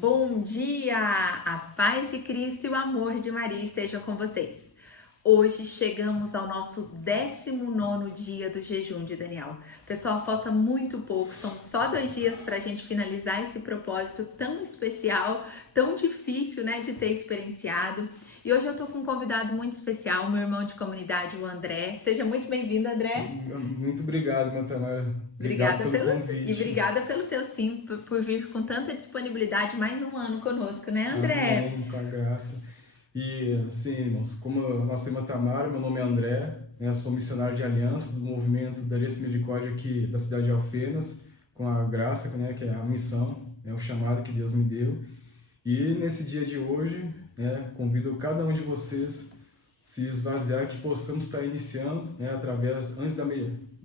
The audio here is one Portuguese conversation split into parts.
bom dia! A paz de Cristo e o amor de Maria estejam com vocês. Hoje chegamos ao nosso 19º dia do jejum de Daniel. Pessoal, falta muito pouco, são só 2 dias para a gente finalizar esse propósito tão especial, tão difícil, né, de ter experienciado. E hoje eu tô com um convidado muito especial, meu irmão de comunidade, o André. Seja muito bem-vindo, André. Muito obrigado, meu Tamara. Obrigada pelo convite. E obrigada pelo teu sim, por vir com tanta disponibilidade mais um ano conosco, né, André? Amém, com a graça. E assim, irmãos, como eu nasci em Tamara, meu nome é André, né, sou missionário de aliança do movimento da Aliança Misericórdia aqui da cidade de Alfenas, com a graça, né, que é a missão, o chamado que Deus me deu. E nesse dia de hoje, né, convido cada um de vocês se esvaziar, que possamos estar iniciando, né, através, antes da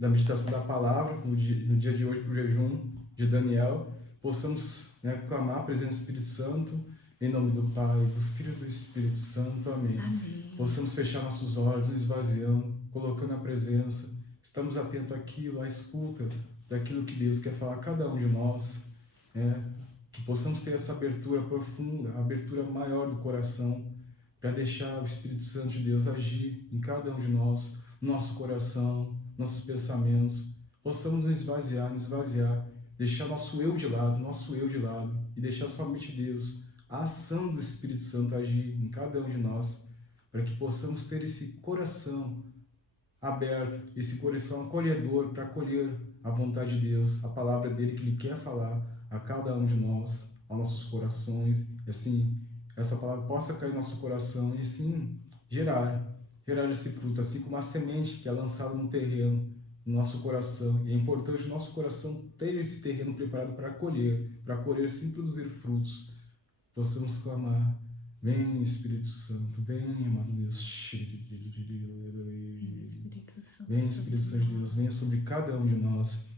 meditação da palavra, no dia de hoje, para o jejum de Daniel, possamos, né, clamar a presença do Espírito Santo, em nome do Pai, do Filho e do Espírito Santo. Amém. Amém. Possamos fechar nossos olhos, nos esvaziando, colocando a presença, estamos atentos àquilo, à escuta daquilo que Deus quer falar a cada um de nós, né, que possamos ter essa abertura profunda, a abertura maior do coração, para deixar o Espírito Santo de Deus agir em cada um de nós, no nosso coração, nossos pensamentos, possamos nos esvaziar, deixar nosso eu de lado e deixar somente Deus, a ação do Espírito Santo agir em cada um de nós, para que possamos ter esse coração aberto, esse coração acolhedor para acolher a vontade de Deus, a palavra dele que Ele quer falar a cada um de nós, aos nossos corações, e assim essa palavra possa cair no nosso coração e assim gerar esse fruto, assim como a semente que é lançada no terreno, no nosso coração. E é importante o nosso coração ter esse terreno preparado para colher sem produzir frutos. Possamos clamar: vem Espírito Santo, vem, amado Deus. Vem Espírito Santo de Deus, venha sobre cada um de nós,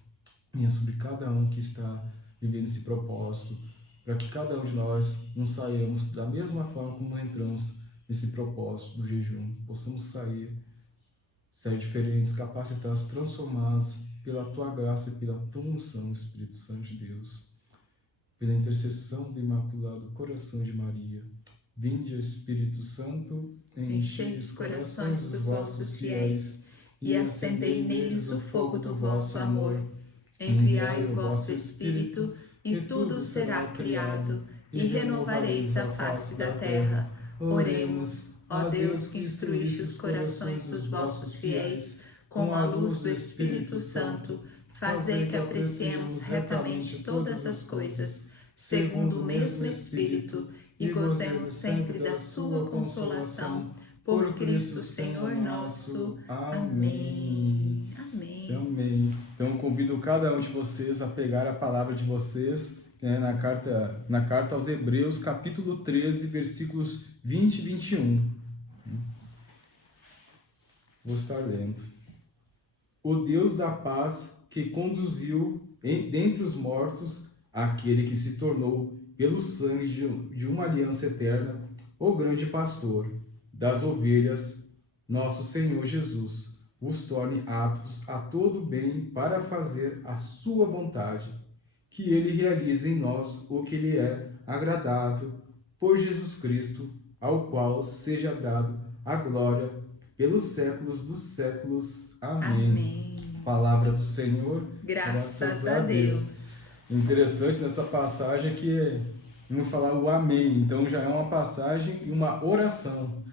venha sobre cada um que está vivendo esse propósito, para que cada um de nós não saiamos da mesma forma como entramos nesse propósito do jejum. Possamos sair diferentes, capacitados, transformados pela Tua graça e pela Tua unção, Espírito Santo de Deus. Pela intercessão do Imaculado Coração de Maria. Vinde, Espírito Santo, enchei os corações dos vossos fiéis e acendei neles o fogo do vosso amor. Enviai o vosso Espírito, e tudo será criado, e renovareis a face da terra. Oremos, ó Deus, que instruísse os corações dos vossos fiéis com a luz do Espírito Santo, fazei que apreciemos retamente todas as coisas, segundo o mesmo Espírito, e gozemos sempre da sua consolação. Por Cristo Senhor nosso. Amém. Amém. Amém. Então, convido cada um de vocês a pegar a palavra de vocês, né, na carta aos Hebreus, capítulo 13, versículos 20 e 21. Vou estar lendo. O Deus da paz, que conduziu dentre os mortos aquele que se tornou, pelo sangue de uma aliança eterna, o grande pastor das ovelhas, nosso Senhor Jesus, vos torne aptos a todo bem para fazer a sua vontade, que ele realize em nós o que lhe é agradável, por Jesus Cristo, ao qual seja dado a glória pelos séculos dos séculos. Amém. Amém. Palavra do Senhor. Graças a Deus. Interessante nessa passagem que vamos falar o amém, então já é uma passagem e uma oração.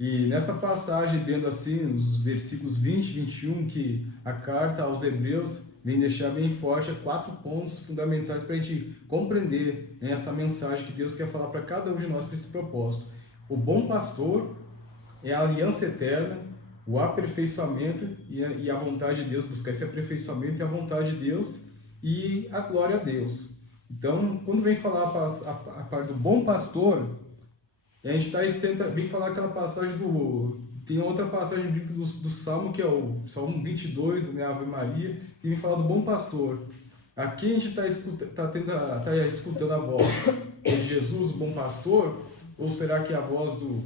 E nessa passagem, vendo assim os versículos 20 e 21, que a carta aos Hebreus vem deixar bem forte 4 pontos fundamentais para a gente compreender, né, essa mensagem que Deus quer falar para cada um de nós para esse propósito. O bom pastor é a aliança eterna, o aperfeiçoamento e a vontade de Deus, buscar esse aperfeiçoamento e a vontade de Deus e a glória a Deus. Então, quando vem falar a parte do bom pastor, a gente vem falar aquela passagem tem outra passagem bíblica do Salmo, que é o Salmo 22, né, Ave Maria, que vem falar do bom pastor. Aqui a gente está escutando a voz de Jesus, o bom pastor, ou será que é a voz do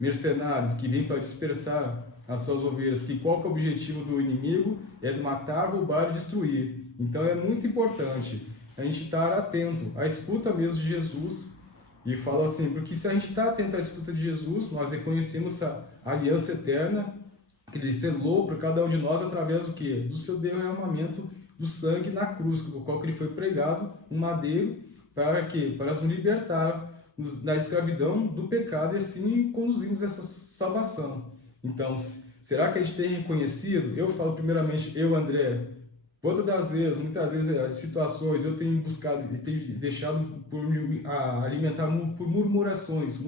mercenário, que vem para dispersar as suas ovelhas? Porque qual que é o objetivo do inimigo? É matar, roubar e destruir. Então é muito importante a gente estar atento à escuta mesmo de Jesus. E fala assim, porque se a gente está atento à escuta de Jesus, nós reconhecemos a aliança eterna que ele selou para cada um de nós através do quê? Do seu derramamento do sangue na cruz, por qual que ele foi pregado no madeiro, para quê? Para nos libertar da escravidão, do pecado, e assim conduzimos essa salvação. Então, será que a gente tem reconhecido? Eu falo primeiramente, eu, André, quantas das vezes, muitas vezes, as situações eu tenho buscado e tenho deixado por alimentar por murmurações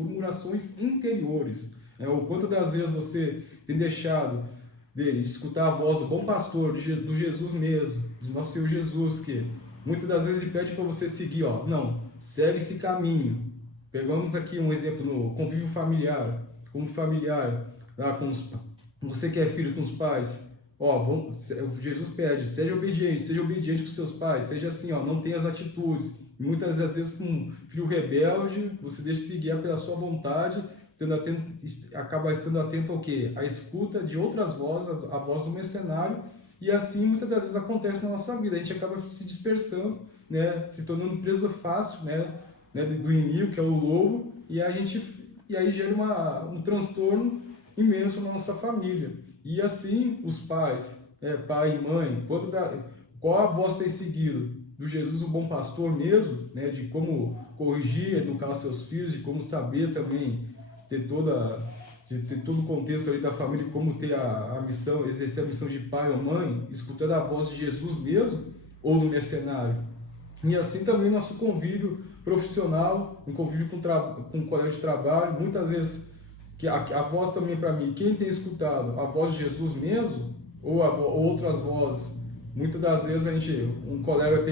interiores. Ou quantas das vezes você tem deixado de escutar a voz do bom pastor, do Jesus mesmo, de nosso Senhor Jesus, que muitas das vezes ele pede para você seguir, não, segue esse caminho. Pegamos aqui um exemplo no convívio familiar, como familiar, você que é filho com os pais, Jesus pede, seja obediente com seus pais, seja assim, não tenha as atitudes. E muitas das vezes com um filho rebelde, você deixa se guiar pela sua vontade, acaba estando atento ao quê? A escuta de outras vozes, a voz do mercenário, e assim muitas das vezes acontece na nossa vida, a gente acaba se dispersando, né, se tornando preso fácil, né, do inimigo, que é o lobo, e aí gera um transtorno imenso na nossa família. E assim os pais, pai e mãe, qual a voz tem seguido? Do Jesus, o bom pastor mesmo, né, de como corrigir, educar seus filhos, de como saber também ter todo o contexto ali da família, como ter a missão, exercer a missão de pai ou mãe, escutando a voz de Jesus mesmo, ou do mercenário. E assim também nosso convívio profissional, um convívio com um colega de trabalho, muitas vezes que a voz também para mim, quem tem escutado a voz de Jesus mesmo, ou outras vozes, muitas das vezes um colega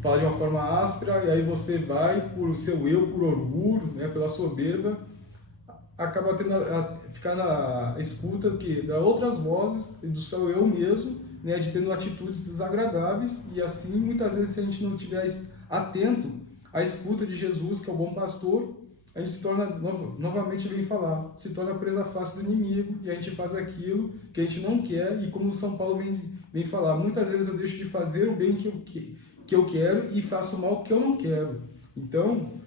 fala de uma forma áspera, e aí você vai por seu eu, por orgulho, né, pela soberba, acaba ficar na escuta das outras vozes, do seu eu mesmo, né, de tendo atitudes desagradáveis, e assim muitas vezes se a gente não estiver atento à escuta de Jesus, que é o bom pastor, a gente se torna, novamente vem falar, se torna presa fácil do inimigo, e a gente faz aquilo que a gente não quer, e como São Paulo vem falar, muitas vezes eu deixo de fazer o bem que eu quero e faço o mal que eu não quero. Então,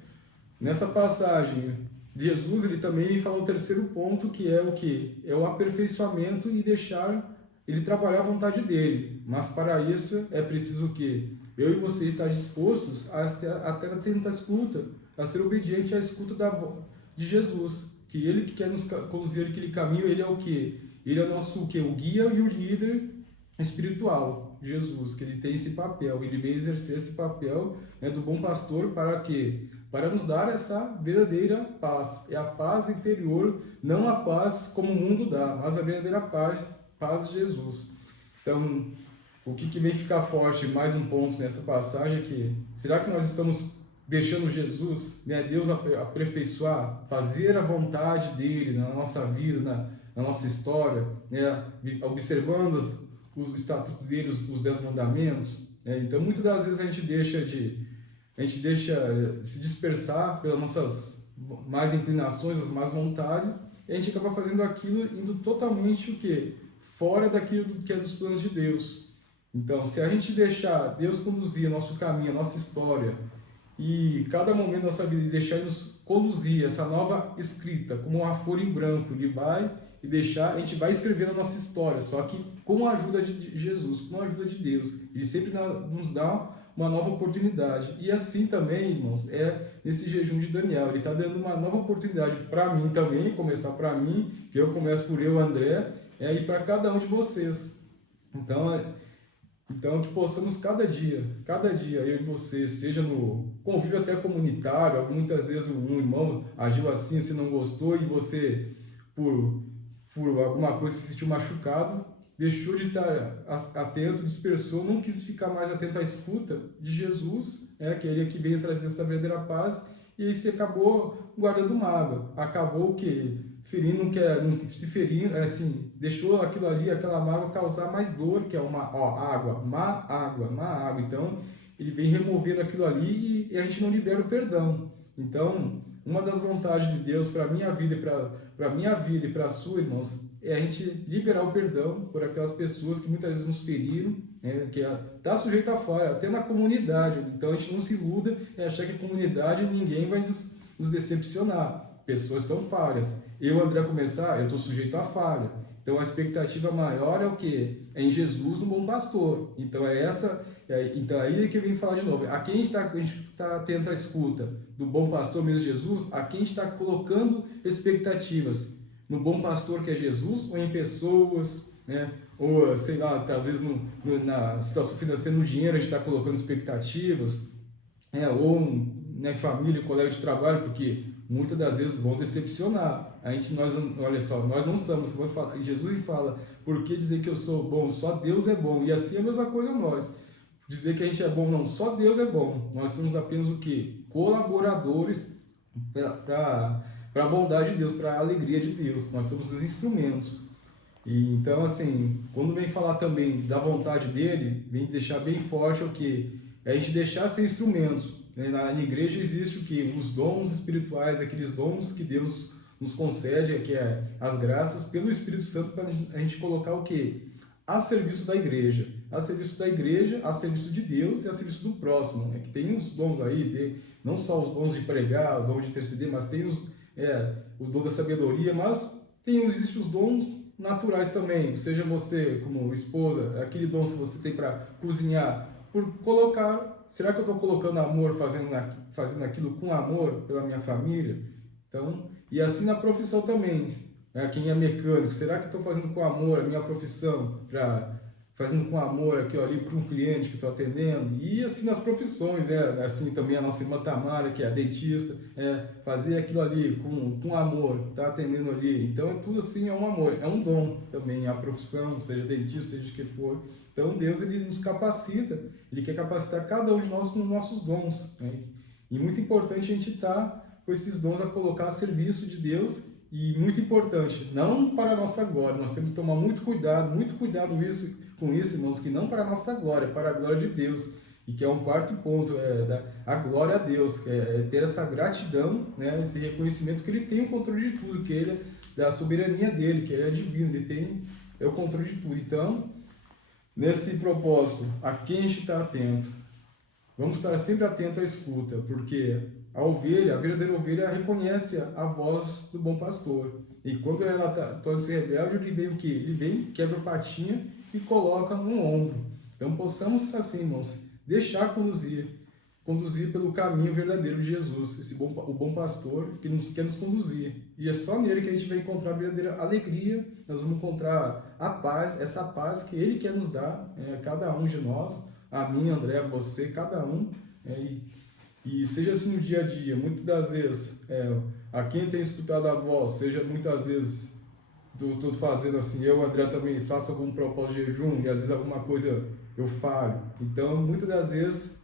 nessa passagem, Jesus ele também vem falar o terceiro ponto, que é o quê? É o aperfeiçoamento e deixar ele trabalhar a vontade dele. Mas para isso é preciso que eu e você estar dispostos a ter atenta à escuta, a ser obediente à escuta de Jesus, que ele que quer nos conduzir aquele caminho, ele é o quê? Ele é o guia e o líder espiritual, Jesus, que ele tem esse papel, ele vem exercer esse papel, né, do bom pastor para quê? Para nos dar essa verdadeira paz. É a paz interior, não a paz como o mundo dá, mas a verdadeira paz de Jesus. Então, o que vem ficar forte, mais um ponto nessa passagem é que, será que nós estamos deixando Jesus, né, Deus aperfeiçoar, fazer a vontade dele na nossa vida, na nossa história, né, observando os estatutos dele, os 10 mandamentos? Né? Então, muitas das vezes a gente deixa se dispersar pelas nossas más inclinações, as más vontades, e a gente acaba fazendo aquilo indo totalmente o quê? Fora daquilo que é dos planos de Deus. Então, se a gente deixar Deus conduzir nosso caminho, a nossa história, e cada momento da nossa vida deixar Ele nos conduzir, essa nova escrita, como uma folha em branco, Ele vai e a gente vai escrever a nossa história, só que com a ajuda de Jesus, com a ajuda de Deus. Ele sempre nos dá uma nova oportunidade. E assim também, irmãos, nesse jejum de Daniel. Ele está dando uma nova oportunidade para mim também, começar para mim, que eu começo por eu, André, e para cada um de vocês. Então, que possamos cada dia, eu e você, seja no convívio até comunitário, muitas vezes um irmão agiu assim, se não gostou, e você, por alguma coisa, se sentiu machucado, deixou de estar atento, dispersou, não quis ficar mais atento à escuta de Jesus, que é ele que veio trazer essa verdadeira paz, e aí você acabou guardando mágoa, acabou deixou aquilo ali, aquela mágoa causar mais dor, que é má água. Então, ele vem removendo aquilo ali e a gente não libera o perdão. Então, uma das vontades de Deus para a minha vida e para a sua, irmãos, é a gente liberar o perdão por aquelas pessoas que muitas vezes nos feriram, né, que está sujeito a falha, até na comunidade. Então a gente não se iluda em achar que a comunidade ninguém vai nos decepcionar. Pessoas estão falhas. Eu, André, começar, eu estou sujeito a falha. Então a expectativa maior é o quê? É em Jesus, no bom pastor. Então então aí é que eu vim falar de novo. Aqui a gente está atento à escuta do bom pastor mesmo Jesus, aqui a gente está colocando expectativas no bom pastor que é Jesus, ou em pessoas, né? Ou sei lá, talvez na situação financeira, no dinheiro a gente está colocando expectativas, ou na família, colega de trabalho, porque muitas das vezes vão decepcionar. Olha só, nós não somos. Jesus fala, por que dizer que eu sou bom? Só Deus é bom. E assim é a mesma coisa nós. Dizer que a gente é bom, não, só Deus é bom. Nós somos apenas o quê? Colaboradores para a bondade de Deus, para a alegria de Deus. Nós somos os instrumentos. E então, assim, quando vem falar também da vontade dele, vem deixar bem forte o que? É a gente deixar ser instrumentos. Na igreja existe o que? Os dons espirituais, aqueles dons que Deus nos concede, que é as graças pelo Espírito Santo, para a gente colocar o que? A serviço da igreja. A serviço da igreja, a serviço de Deus e a serviço do próximo. Né? Que tem os dons aí, não só os dons de pregar, o dom de interceder, mas tem o dom da sabedoria, mas existem os dons naturais também. Seja você, como esposa, aquele dom que você tem para cozinhar, por colocar, será que eu estou colocando amor, fazendo aquilo com amor pela minha família? Então, e assim na profissão também, quem é mecânico, será que eu estou fazendo com amor a minha profissão, fazendo com amor aquilo ali para um cliente que estou atendendo? E assim nas profissões, né? Assim também a nossa irmã Tamara, que é a dentista, fazer aquilo ali com amor, está atendendo ali. Então, tudo assim é um amor, é um dom também, a profissão, seja dentista, seja o que for. Então, Deus ele nos capacita, Ele quer capacitar cada um de nós com os nossos dons. Né? E muito importante a gente estar com esses dons a colocar a serviço de Deus, e muito importante, não para a nossa glória. Nós temos que tomar muito cuidado com isso, irmãos, que não para a nossa glória, para a glória de Deus. E que é um quarto ponto, a glória a Deus, que é ter essa gratidão, né? Esse reconhecimento que Ele tem o controle de tudo, que Ele é da soberania dEle, que Ele é divino, Ele tem o controle de tudo. Então, nesse propósito, a quem a gente está atento? Vamos estar sempre atento à escuta, porque a verdadeira ovelha, reconhece a voz do bom pastor. E quando ela torna se rebelde, ele vem o quê? Ele vem, quebra a patinha e coloca no ombro. Então possamos assim, irmãos, deixar conduzir pelo caminho verdadeiro de Jesus, o bom pastor que quer nos conduzir. E é só nele que a gente vai encontrar a verdadeira alegria, nós vamos encontrar a paz, essa paz que Ele quer nos dar, cada um de nós, a mim, André, a você, cada um, e seja assim no dia a dia. Muitas das vezes, a quem tem escutado a voz, seja muitas vezes, estou fazendo assim, eu, André, também faço algum propósito de jejum, e às vezes alguma coisa eu falho. Então, muitas das vezes,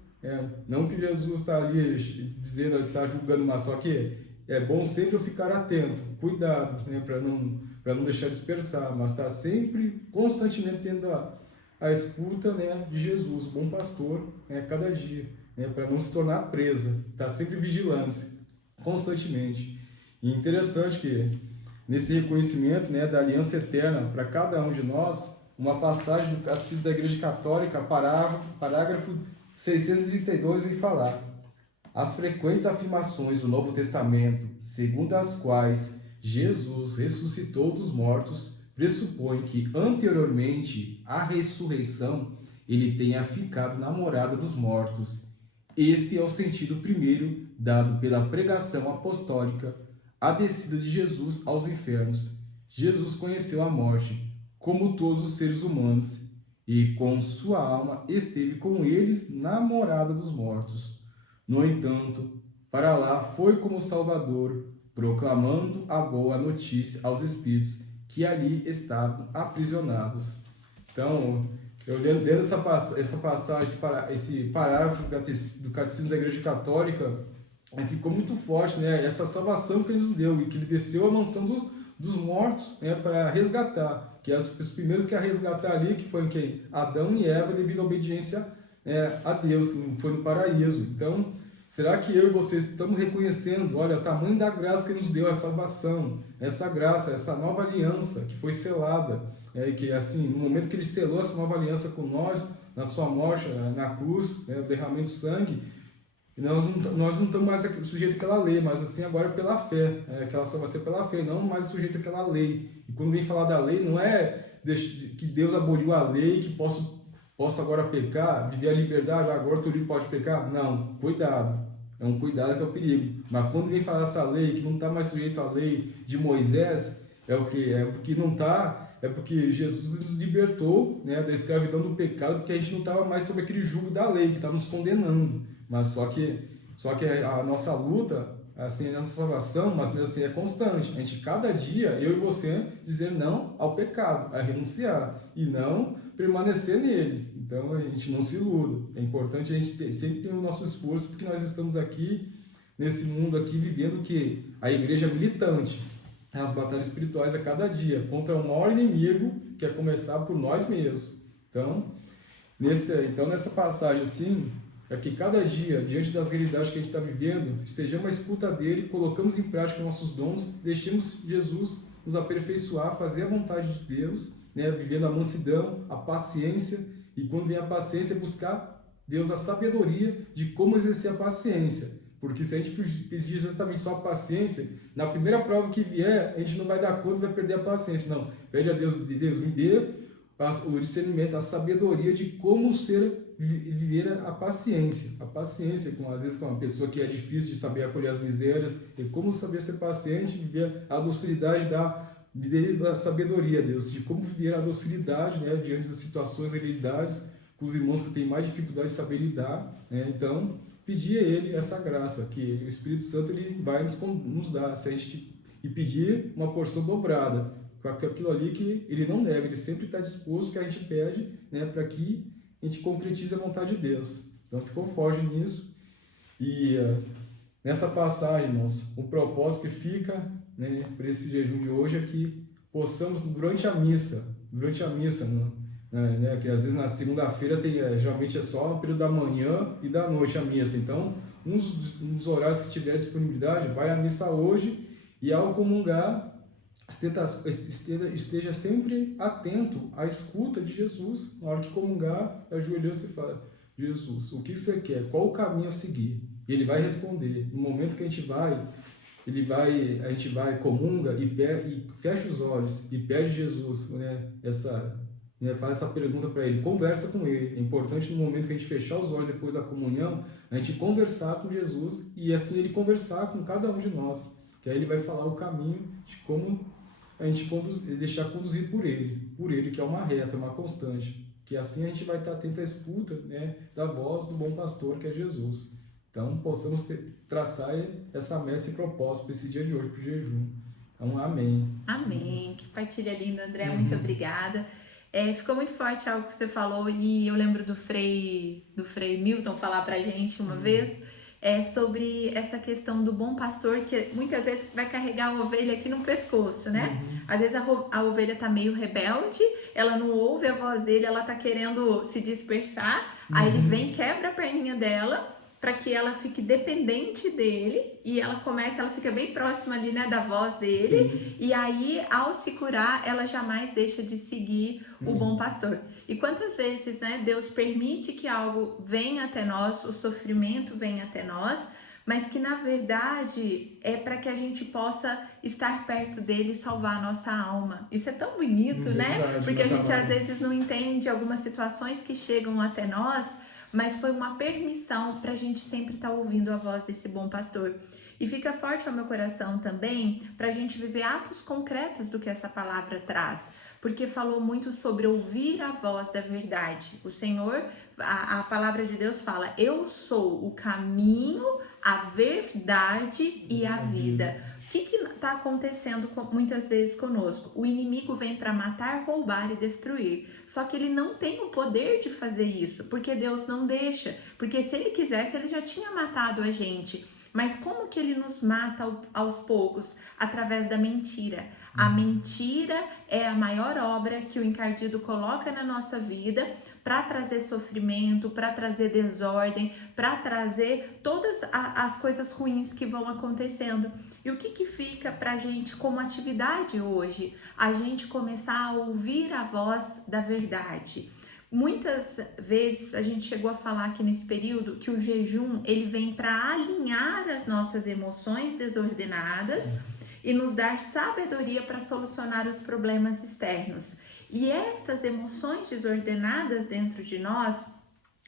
não que Jesus está ali dizendo, está julgando, mas só que é bom sempre eu ficar atento, cuidado, né, para não deixar dispersar, mas estar sempre, constantemente tendo a escuta, né, de Jesus, o bom pastor, cada dia, para não se tornar presa, estar sempre vigilância, constantemente. E interessante que nesse reconhecimento, né, da aliança eterna para cada um de nós, uma passagem do Catecismo da Igreja Católica, parágrafo 632, vem falar: as frequentes afirmações do Novo Testamento, segundo as quais Jesus ressuscitou dos mortos, pressupõem que anteriormente à ressurreição ele tenha ficado na morada dos mortos. Este é o sentido primeiro dado pela pregação apostólica, a descida de Jesus aos infernos. Jesus conheceu a morte, como todos os seres humanos, e com sua alma esteve com eles na morada dos mortos. No entanto, para lá foi como Salvador, proclamando a boa notícia aos espíritos que ali estavam aprisionados. Então, eu lendo essa passagem, esse parágrafo do Catecismo da Igreja Católica, ficou muito forte, né? Essa salvação que ele nos deu, e que ele desceu à mansão dos mortos, né, para resgatar, que os primeiros que a resgatar ali, que foi quem? Adão e Eva, devido à obediência a Deus, que foi no paraíso. Então, será que eu e vocês estamos reconhecendo, olha, o tamanho da graça que nos deu a salvação, essa graça, essa nova aliança que foi selada, e que assim, no momento que ele selou essa nova aliança com nós na sua morte, na cruz, né, o derramamento de sangue, e nós não estamos mais sujeitos àquela lei, mas assim agora pela fé, que ela só vai ser pela fé, não mais sujeito àquela lei. E quando vem falar da lei, não é que Deus aboliu a lei, que posso agora pecar, viver a liberdade, agora tu pode pecar. Não, cuidado. É um cuidado que é o perigo. Mas quando vem falar essa lei, que não está mais sujeito à lei de Moisés, é porque não está, é porque Jesus nos libertou, né, da escravidão do pecado, porque a gente não estava mais sob aquele jugo da lei, que está nos condenando. Mas só que a nossa luta, assim, a nossa salvação, mas mesmo assim é constante. A gente, cada dia, eu e você, dizer não ao pecado, a renunciar, e não permanecer nele. Então, a gente não se iluda. É importante a gente sempre ter o nosso esforço, porque nós estamos aqui, nesse mundo aqui, vivendo que a igreja é militante, as batalhas espirituais a cada dia, contra o maior inimigo, que é começar por nós mesmos. Então, nessa passagem assim, é que cada dia, diante das realidades que a gente está vivendo, estejamos à escuta dele, colocamos em prática nossos dons, deixemos Jesus nos aperfeiçoar, fazer a vontade de Deus, né, vivendo a mansidão, a paciência, e quando vem a paciência, buscar Deus a sabedoria de como exercer a paciência. Porque se a gente pedir exatamente só a paciência, na primeira prova que vier, a gente não vai dar conta e vai perder a paciência. Não, pede a Deus, me dê o discernimento, a sabedoria de como viver a paciência. A paciência, às vezes, com uma pessoa que é difícil de saber acolher as misérias, e como saber ser paciente, viver a docilidade da sabedoria, Deus, de como viver a docilidade, né, diante das situações, realidades, com os irmãos que têm mais dificuldade de saber lidar, né? Então, pedir a Ele essa graça, que o Espírito Santo ele vai nos dar, se a gente e pedir uma porção dobrada, com aquilo ali que Ele não nega, Ele sempre está disposto, que a gente pede, né, para que a gente concretize a vontade de Deus. Então, ficou forte nisso. E nessa passagem, irmãos, o propósito que fica, né, para esse jejum de hoje é que possamos, durante a missa, né, que às vezes na segunda-feira geralmente é só no período da manhã e da noite a missa. Então, uns horários que tiver disponibilidade, vai à missa hoje e ao comungar, esteja sempre atento à escuta de Jesus. Na hora que comungar, ajoelhou-se e fala: Jesus, o que você quer? Qual o caminho a seguir? E Ele vai responder. No momento que a gente vai, comunga e fecha os olhos e pede Jesus, né, faz essa pergunta para Ele, conversa com Ele. É importante no momento que a gente fechar os olhos depois da comunhão, a gente conversar com Jesus e assim Ele conversar com cada um de nós, que aí Ele vai falar o caminho de como a gente deixar conduzir por Ele que é uma reta, uma constante, que assim a gente vai estar atento à escuta, né, da voz do bom pastor, que é Jesus. Então, possamos traçar essa meta, esse propósito para esse dia de hoje, para o jejum. Então, amém. Amém. Que partilha linda, André. Muito obrigada. Ficou muito forte algo que você falou, e eu lembro do Frei Milton falar pra gente uma vez sobre essa questão do bom pastor, que muitas vezes vai carregar a ovelha aqui no pescoço, né? Às vezes a ovelha tá meio rebelde, ela não ouve a voz dele, ela tá querendo se dispersar, aí ele vem, quebra a perninha dela, para que ela fique dependente dele, e ela fica bem próxima ali, né, da voz dele. Sim. E aí, ao se curar, ela jamais deixa de seguir o bom pastor. E quantas vezes, né, Deus permite que algo venha até nós, o sofrimento venha até nós, mas que na verdade é para que a gente possa estar perto dele e salvar a nossa alma. Isso é tão bonito, né? Verdade, porque a gente às vezes não entende algumas situações que chegam até nós, mas foi uma permissão para a gente sempre estar ouvindo a voz desse bom pastor. E fica forte ao meu coração também para a gente viver atos concretos do que essa palavra traz, porque falou muito sobre ouvir a voz da verdade. O Senhor, a palavra de Deus fala: eu sou o caminho, a verdade e a vida. O que está acontecendo muitas vezes conosco? O inimigo vem para matar, roubar e destruir. Só que ele não tem o poder de fazer isso, porque Deus não deixa. Porque se ele quisesse, ele já tinha matado a gente. Mas como que ele nos mata aos poucos? Através da mentira. A mentira é a maior obra que o encardido coloca na nossa vida para trazer sofrimento, para trazer desordem, para trazer todas as coisas ruins que vão acontecendo. E o que fica para a gente como atividade hoje? A gente começar a ouvir a voz da verdade. Muitas vezes a gente chegou a falar aqui nesse período que o jejum ele vem para alinhar as nossas emoções desordenadas e nos dar sabedoria para solucionar os problemas externos. E estas emoções desordenadas dentro de nós,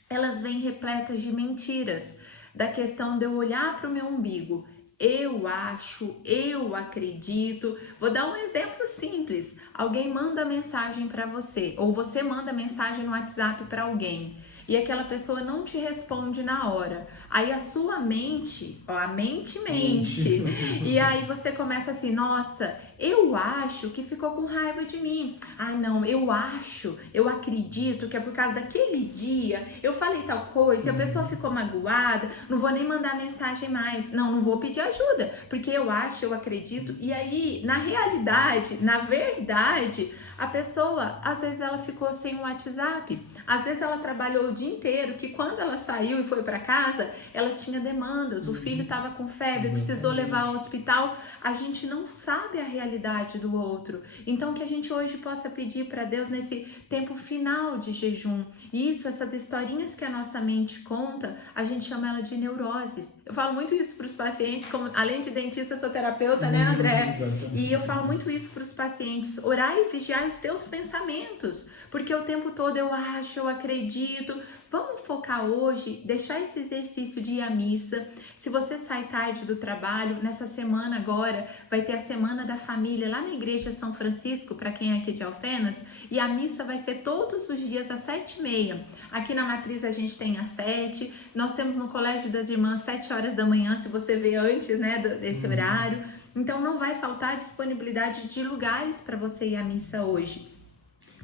elas vêm repletas de mentiras, da questão de eu olhar para o meu umbigo. Eu acho, eu acredito. Vou dar um exemplo simples. Alguém manda mensagem para você, ou você manda mensagem no WhatsApp para alguém, e aquela pessoa não te responde na hora. Aí a sua mente, ó, a mente mente. E aí você começa assim, nossa, eu acho que ficou com raiva de mim. Ai não, eu acho, eu acredito que é por causa daquele dia, eu falei tal coisa, e a pessoa ficou magoada, não vou nem mandar mensagem mais. Não vou pedir ajuda, porque eu acho, eu acredito. E aí, na realidade, na verdade, a pessoa, às vezes ela ficou sem o WhatsApp, às vezes ela trabalhou o dia inteiro, que quando ela saiu e foi para casa, ela tinha demandas, o filho estava com febre, precisou levar ao hospital. A gente não sabe a realidade do outro. Então que a gente hoje possa pedir para Deus nesse tempo final de jejum. Isso, essas historinhas que a nossa mente conta, a gente chama ela de neuroses. Eu falo muito isso para os pacientes, como além de dentista, sou terapeuta, né, André? E eu falo muito isso para os pacientes, orar e vigiar os teus pensamentos, porque o tempo todo eu acho, eu acredito. Vamos focar hoje, deixar esse exercício de ir à missa. Se você sai tarde do trabalho, nessa semana agora vai ter a Semana da Família lá na Igreja São Francisco, para quem é aqui de Alfenas, e a missa vai ser todos os dias às 7h30. Aqui na Matriz a gente tem às 7, nós temos no Colégio das Irmãs 7 horas da manhã, se você vê antes, né, desse horário. Então não vai faltar disponibilidade de lugares para você ir à missa hoje.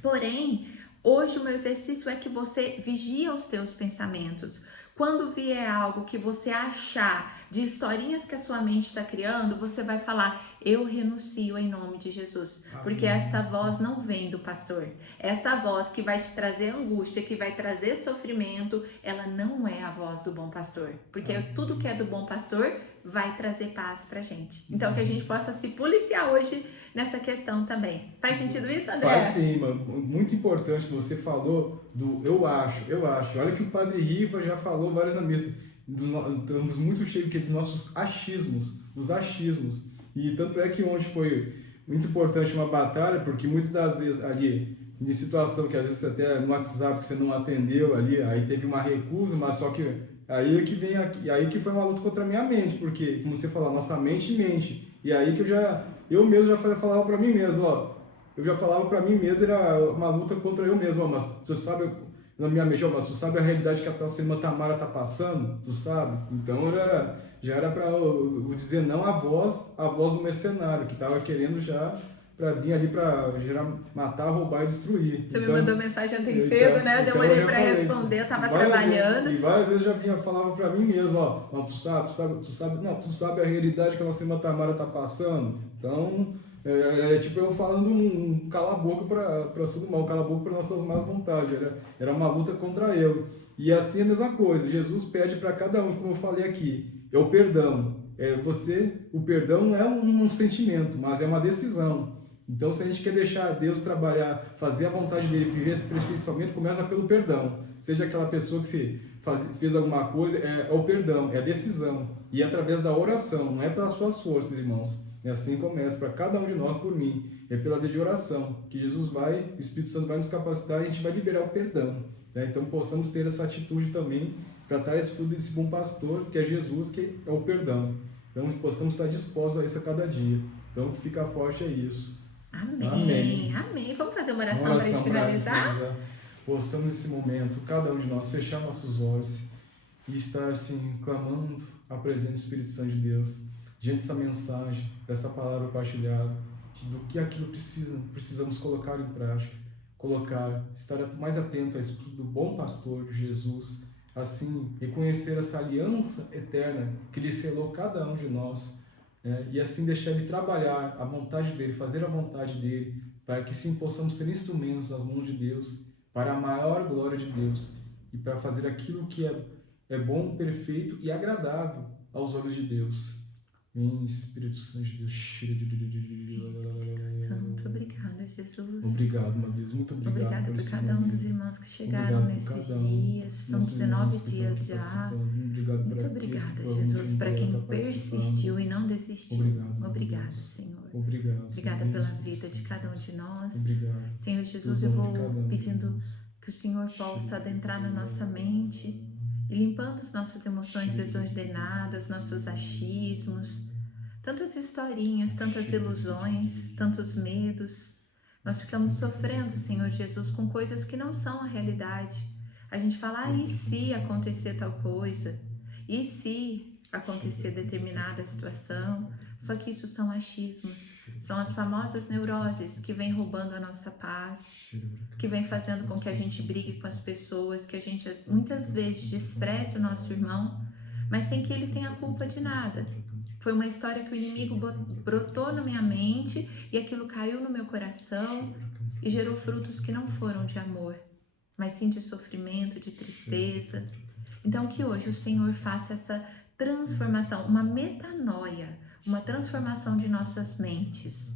Porém, hoje o meu exercício é que você vigia os teus pensamentos. Quando vier algo que você achar de historinhas que a sua mente está criando, você vai falar, eu renuncio em nome de Jesus. Porque essa voz não vem do pastor. Essa voz que vai te trazer angústia, que vai trazer sofrimento, ela não é a voz do bom pastor. Porque tudo que é do bom pastor vai trazer paz pra gente. Então que a gente possa se policiar hoje nessa questão também. Faz sentido isso, André? Faz sim, mano. Muito importante que você falou do eu acho. Olha que o Padre Riva já falou várias na missa. Estamos muito cheios dos nossos achismos, dos achismos. E tanto é que ontem foi muito importante uma batalha, porque muitas das vezes ali, em situação que às vezes até no WhatsApp que você não atendeu ali, aí teve uma recusa, mas só que aí que vem aí que foi uma luta contra a minha mente, porque como você falou, nossa mente mente. E aí que eu mesmo já falava para mim mesmo, ó, eu já falava para mim mesmo, era uma luta contra eu mesmo, ó, mas você sabe, na minha mente, ó, mas você sabe a realidade que a tua irmã Tamara tá passando, tu sabe? Então já era para eu dizer não à voz do mercenário, que estava querendo já para vir ali para matar, roubar e destruir. Você me mandou mensagem ontem cedo, né? Eu demorei para responder, eu tava trabalhando. E várias vezes eu já falava para mim mesmo, ó, não, tu sabe a realidade que a nossa irmã Tamara tá passando. Então, é tipo eu falando um cala-boca para todo mal, um cala-boca para nossas más vontades. Era uma luta contra eu. E assim é a mesma coisa. Jesus pede para cada um, como eu falei aqui, é o perdão. O perdão não é um sentimento, mas é uma decisão. Então, se a gente quer deixar Deus trabalhar, fazer a vontade dele, viver esse aperfeiçoamento, começa pelo perdão. Seja aquela pessoa que fez alguma coisa, é o perdão, é a decisão. E é através da oração, não é pelas suas forças, irmãos. É assim que começa, para cada um de nós, por mim. É pela via de oração, que Jesus o Espírito Santo vai nos capacitar e a gente vai liberar o perdão. Né? Então, possamos ter essa atitude também para estar esse fruto desse bom pastor, que é Jesus, que é o perdão. Então, possamos estar dispostos a isso a cada dia. Então, fica forte é isso. Amém. Vamos fazer uma oração para a gente finalizar? Possamos nesse momento, cada um de nós, fechar nossos olhos e estar assim, clamando a presença do Espírito Santo de Deus, diante dessa mensagem, dessa palavra partilhada, do que aquilo precisamos colocar em prática, estar mais atento a isso do bom pastor, de Jesus, assim, reconhecer essa aliança eterna que Ele selou cada um de nós, e assim deixar Ele trabalhar a vontade dEle, fazer a vontade dEle, para que sim possamos ter instrumentos nas mãos de Deus, para a maior glória de Deus, e para fazer aquilo que é bom, perfeito e agradável aos olhos de Deus. Vem, Espírito Santo de Deus. Santo, obrigada, Jesus. Obrigado, meu Deus. Muito obrigado Obrigada por esse cada um dos momento. irmãos que chegaram Obrigado por nesses cada um dias. dos São nossos irmãos 19 que dias estão aqui já. participando. Obrigado Muito para aqueles que obrigada, provavelmente Jesus, um para dia quem estão participando. persistiu e não desistiu. Obrigado, meu Obrigada, Deus. Senhor. Obrigado, Obrigada Senhor. pela Espírito vida de Santo cada um Deus. de nós. Obrigado. Senhor Jesus, Pelo eu dom de cada vou um de pedindo nós. que o Senhor possa adentrar na nossa mente e limpando as nossas emoções desordenadas, nossos achismos, tantas historinhas, tantas ilusões, tantos medos. Nós ficamos sofrendo, Senhor Jesus, com coisas que não são a realidade. A gente fala, e se acontecer tal coisa? E se acontecer determinada situação? Só que isso são achismos, são as famosas neuroses que vêm roubando a nossa paz, que vem fazendo com que a gente brigue com as pessoas, que a gente muitas vezes despreze o nosso irmão, mas sem que ele tenha culpa de nada. Foi uma história que o inimigo brotou na minha mente e aquilo caiu no meu coração e gerou frutos que não foram de amor, mas sim de sofrimento, de tristeza. Então que hoje o Senhor faça essa transformação, uma metanoia, uma transformação de nossas mentes.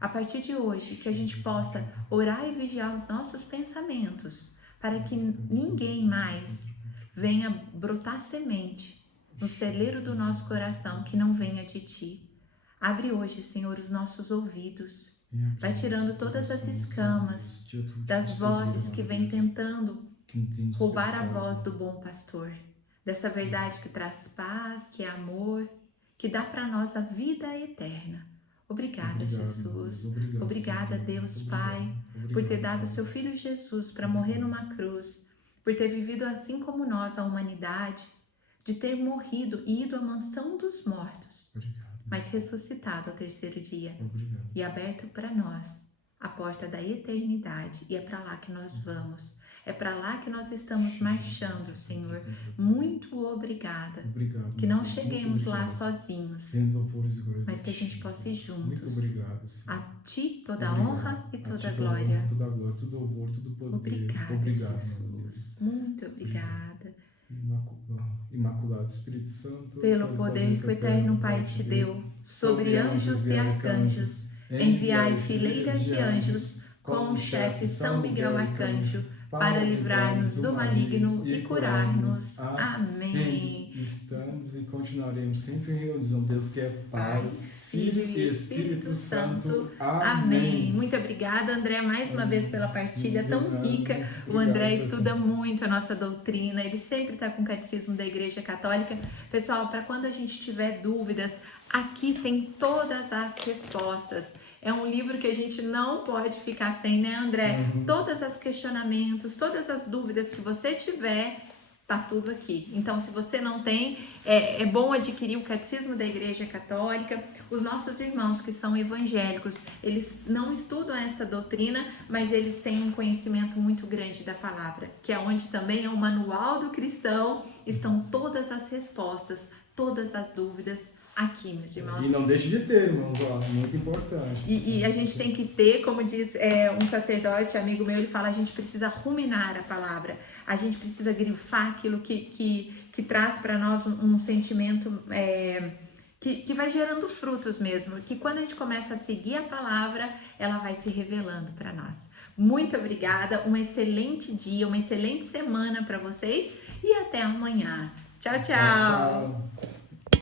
A partir de hoje, que a gente possa orar e vigiar os nossos pensamentos, para que ninguém mais venha brotar semente no celeiro do nosso coração que não venha de Ti. Abre hoje, Senhor, os nossos ouvidos. Vai tirando todas as escamas das vozes que vêm tentando roubar a voz do bom pastor, dessa verdade que traz paz, que é amor, que dá para nós a vida eterna. Obrigada, Jesus. Obrigada, Deus Pai, por ter dado seu Filho Jesus para morrer numa cruz, por ter vivido assim como nós a humanidade, de ter morrido e ido à mansão dos mortos, mas ressuscitado ao terceiro dia e aberto para nós a porta da eternidade. E é para lá que nós vamos. É para lá que nós estamos marchando, Senhor. Muito obrigada. Que não cheguemos lá sozinhos, mas que a gente possa ir juntos. Muito obrigado, Senhor. A Ti toda a honra e toda a glória. Toda a glória, todo louvor, todo poder. Obrigada, meu Deus. Jesus. Muito obrigada. Imaculado Espírito Santo, pelo poder que o Eterno Pai te deu, sobre anjos e arcanjos, enviai fileiras de anjos, com o chefe São Miguel Arcanjo, para livrar-nos do maligno e curar-nos. Amém. Estamos e continuaremos sempre em reunião. Deus que é Pai, Filho e Espírito Santo. Amém. Muito obrigada, André, mais uma vez pela partilha tão rica. O André estuda muito a nossa doutrina, ele sempre está com o Catecismo da Igreja Católica. Pessoal, para quando a gente tiver dúvidas, aqui tem todas as respostas. É um livro que a gente não pode ficar sem, né, André? Todos os questionamentos, todas as dúvidas que você tiver, tá tudo aqui. Então, se você não tem, é bom adquirir o Catecismo da Igreja Católica. Os nossos irmãos que são evangélicos, eles não estudam essa doutrina, mas eles têm um conhecimento muito grande da palavra, que é onde também é o manual do cristão, estão todas as respostas, todas as dúvidas aqui, meus irmãos. E não deixe de ter, irmãos, ó, muito importante. E a gente tem que ter, como diz um sacerdote, amigo meu, ele fala, a gente precisa ruminar a palavra, a gente precisa grifar aquilo que traz para nós um sentimento que vai gerando frutos mesmo, que quando a gente começa a seguir a palavra, ela vai se revelando para nós. Muito obrigada, um excelente dia, uma excelente semana para vocês e até amanhã. Tchau, tchau. Tchau.